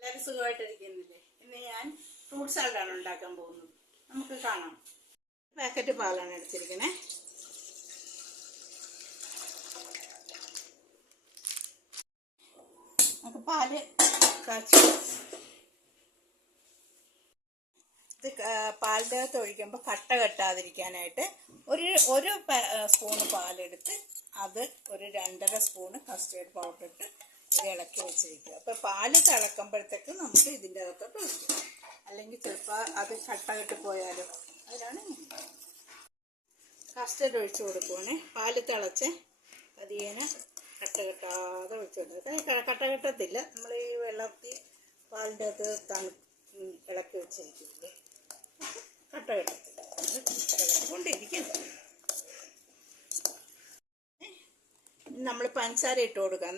എല്ലാവരും സുഖമായിട്ടിരിക്കുന്നില്ലേ? ഇന്ന് ഞാൻ ഫ്രൂട്ട് സാലഡാണ് ഉണ്ടാക്കാൻ പോകുന്നത്. നമുക്ക് കാണാം. പാക്കറ്റ് പാലാണ് എടുത്തിരിക്കുന്നത്. നമുക്ക് പാല് കാച്ചി ഇത് പാലിൻ്റെ അകത്ത് ഒഴിക്കുമ്പോൾ കട്ട കെട്ടാതിരിക്കാനായിട്ട് ഒരു സ്പൂണ് പാലെടുത്ത് അത് ഒരു 2.5 സ്പൂണ് കസ്റ്റേർഡ് പൗഡർ ഇട്ട് ഇത് ഇളക്കി വെച്ചിരിക്കുക. അപ്പോൾ പാല് തിളക്കുമ്പോഴത്തേക്ക് നമുക്ക് ഇതിൻ്റെ അകത്തോട്ട് ഒഴിക്കാം. അല്ലെങ്കിൽ ചിലപ്പോൾ അത് കട്ട കെട്ടി പോയാലും അതിനാണ് കസ്റ്റേർഡ് ഒഴിച്ച് കൊടുക്കുവാണേ. പാല് തിളച്ച് പതിയേനെ കട്ട കെട്ടാതെ ഒഴിച്ചു കൊടുക്കുക. കട്ട കെട്ടത്തില്ല. നമ്മൾ ഈ വെള്ളത്തിൽ പാലിൻ്റെ അകത്ത് ഇളക്കി വെച്ചിരിക്കുന്നത് കട്ട കെട്ടത്തില്ല. കൊണ്ടിരിക്കുന്നു. നമ്മൾ പഞ്ചസാര ഇട്ട് കൊടുക്കാം.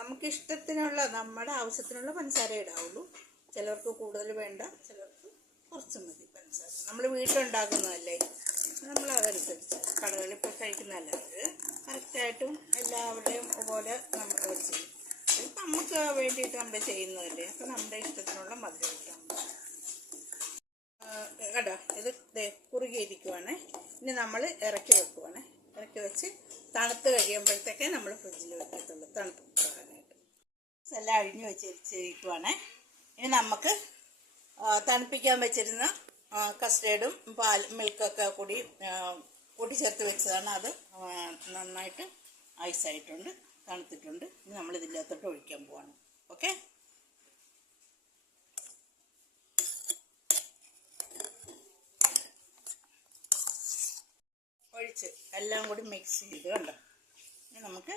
നമുക്ക് ഇഷ്ടത്തിനുള്ള നമ്മുടെ ആവശ്യത്തിനുള്ള പഞ്ചസാര ഇടാവുള്ളൂ. ചിലർക്ക് കൂടുതൽ വേണ്ട, ചിലർക്ക് കുറച്ച് മതി പഞ്ചസാര. നമ്മൾ വീട്ടിലുണ്ടാക്കുന്നതല്ലേ, നമ്മൾ അതനുസരിച്ച് കടകളിൽ ഇപ്പോൾ കഴിക്കുന്നതല്ല. അത് കറക്റ്റായിട്ടും എല്ലാവരുടെയും പോലെ നമ്മൾ വെച്ച് നമുക്ക് വേണ്ടിയിട്ട് നമ്മൾ ചെയ്യുന്നതല്ലേ. അപ്പോൾ നമ്മുടെ ഇഷ്ടത്തിനുള്ള മധുരം ഇട്ടാൽ കേട്ടോ. ഇത് കുറുകിയിരിക്കുവാണ്. ഇനി നമ്മൾ ഇറക്കി വെക്കുവാണ്. ഇറക്കി വെച്ച് തണുത്ത് കഴിയുമ്പോഴത്തേക്കേ നമ്മൾ ഫ്രിഡ്ജിൽ വെക്കത്തുള്ളൂ, തണുപ്പിക്കാനായിട്ട്. എല്ലാം അഴിഞ്ഞ് വെച്ചിരിക്കുവാണ്. ഇനി നമുക്ക് തണുപ്പിക്കാൻ വെച്ചിരുന്ന കസ്റ്റേർഡും മിൽക്കൊക്കെ കൂട്ടിച്ചേർത്ത് വെച്ചതാണ്. അത് നന്നായിട്ട് ഐസായിട്ടുണ്ട്, തണുത്തിട്ടുണ്ട്. ഇനി നമ്മൾ ഇതിൻ്റെ അകത്തോട്ട് ഒഴിക്കാൻ പോവാണ്. ഓക്കെ, ഒഴിച്ച് എല്ലാം കൂടി മിക്സ് ചെയ്ത് കണ്ടോ. ഇനി നമുക്ക്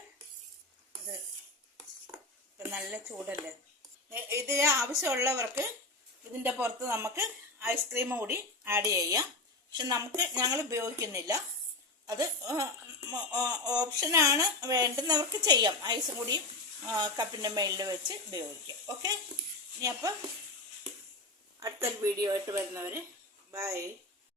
ഇത് ഇപ്പം നല്ല ചൂടല്ലേ, ഇത് ആവശ്യമുള്ളവർക്ക് ഇതിൻ്റെ പുറത്ത് നമുക്ക് ഐസ്ക്രീം കൂടി ആഡ് ചെയ്യാം. പക്ഷെ ഞങ്ങൾ ഉപയോഗിക്കുന്നില്ല. അത് ഓപ്ഷനാണ്. വേണ്ടുന്നവർക്ക് ചെയ്യാം. ഐസ് കൂടി കപ്പിൻ്റെ മേളിൽ വെച്ച് ഉപയോഗിക്കാം. ഓക്കെ, ഇനി അപ്പം അടുത്തൊരു വീഡിയോ ആയിട്ട് വരുന്നവർ ബൈ.